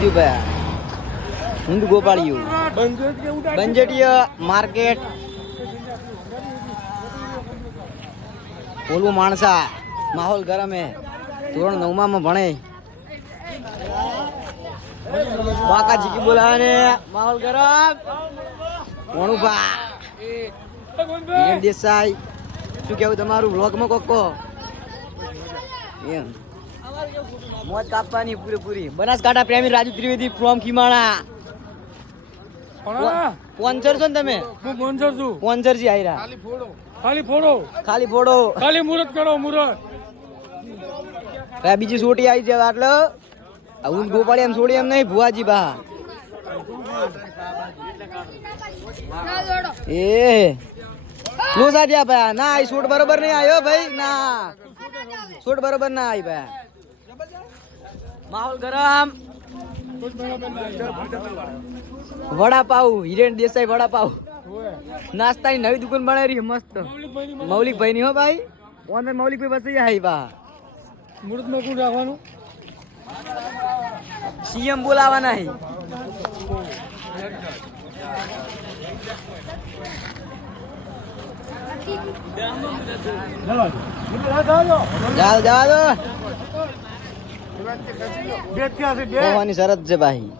બીજું ભાઈ ઊંધ ગોપાળિયું બંજેટીય માર્કેટ ઓલું માણસા માહોલ ગરમ હે ધોરણ 9 માં ભણે બાકા જીકી બોલાવે ને માહોલ ગરમ વણુભા હિરેન દેસાઈ શું કેવું તમારું વ્લોગમાં કોકો એમ મોજ કાપવાની પૂરેપૂરી બનાસકાંઠા પ્રેમી રાજુ ત્રિવેદી ફ્રોમ ખીમાણા સ્પોન્સર છો ને તમે હું સ્પોન્સર છું સ્પોન્સર જી આયરા ખાલી ફોડો ખાલી મુરત કરો મુરત બીજી સોટી આવી છે એટલે હું ગોપાળી એમ છોડી એમ નહીં ભુવાજી બા એ ક્લોઝ આ ગયા ભાઈ ના આ શૂટ બરોબર નહીં આવ્યો ભાઈ ના શૂટ બરોબર ના આવી ભાઈ માહોલ ગરમ વડાપાવ હિરેન દેસાઈ વડાપાવ નાસ્તાની નવી દુકાન બનાવી રહી મસ્ત મૌલિકભાઈ ની હો ભાઈ ઓનર મૌલિકભાઈ બસ હાઈ બા મુરત માં કોણ રાખવાનું સીએમ બોલાવાના હી જાઓ હોવાની શરત છે ભાઈ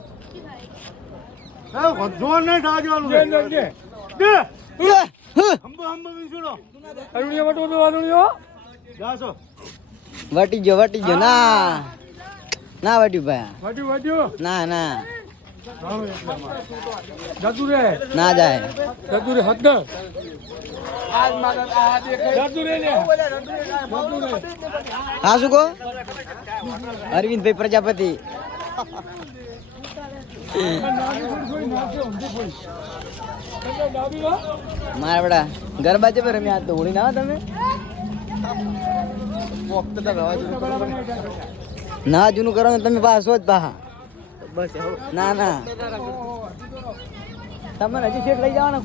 વટી ગયો ના ના વટ્યું ભાઈ ના ના ના જાય હા શું કહો અરવિંદભાઈ પ્રજાપતિ મારા બડા ગરબા છે રમ્યા તો હોળી ના તમે ના જૂનું કરો તમે પાછો જ પાહા ના ના તમને હજી શેઠ લઈ જવાનો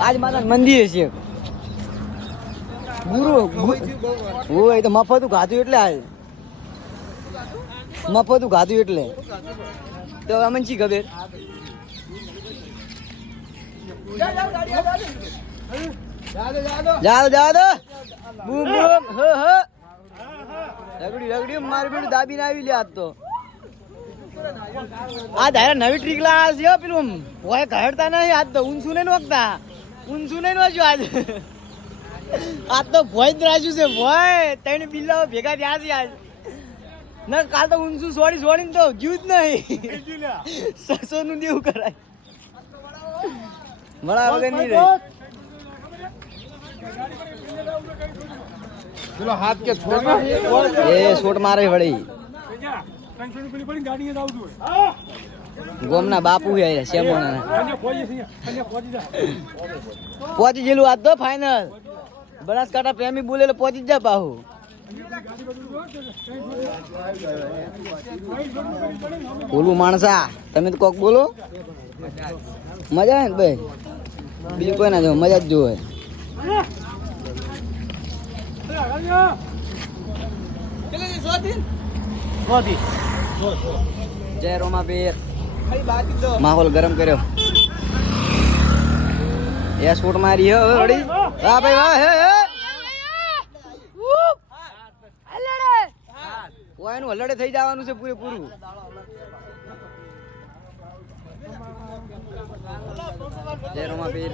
આજ માતા મંદિર છે ગુરુ હોય તો મફતું ખાધું એટલે આજ મફતું ખાધું એટલે તો અમને શી ખબર જાદો બૂમ બૂમ હ રગડી મારી બેડું દાબીને આવી લે આજ તો આ ધારે નવી ટ્રીક લાવ્યા છે પેલું ભોય ઘડતા નહીં આજ તો ઊંચું નહીં નોખતા ઊંચું નહીં નોચ્યું આજ આજ તો ભોય જ રાખ્યું છે ભોય ત્રણ બિલ્લાઓ ભેગા થયા છે આજ ના કાલ તો ઊંચું છોડીને તો જ્યું જ નહીં 600 નું દેવું કરાય મળા વગર નહીં રહે પેલો હાથ કે છોડ એ શોટ મારે વળી ગોમના બાપુ હે શેમોના પહોંચી ગયેલું આજ તો ફાઈનલ બનાસકાંઠા પ્રેમી બોલેલો પહોંચી જા પાહુ બોલું માણસા તમે તો કોક બોલો મજા આવે ને ભાઈ બીજું કોઈ ના જો મજા જ જોવે જય રોમાબીર માહોલ ગરમ કર્યો એ શૂટ મારી હડી હા ભાઈ વાહ હે એનું હલડે થઈ જવાનું છે પૂરેપૂરું જય રોમાબીર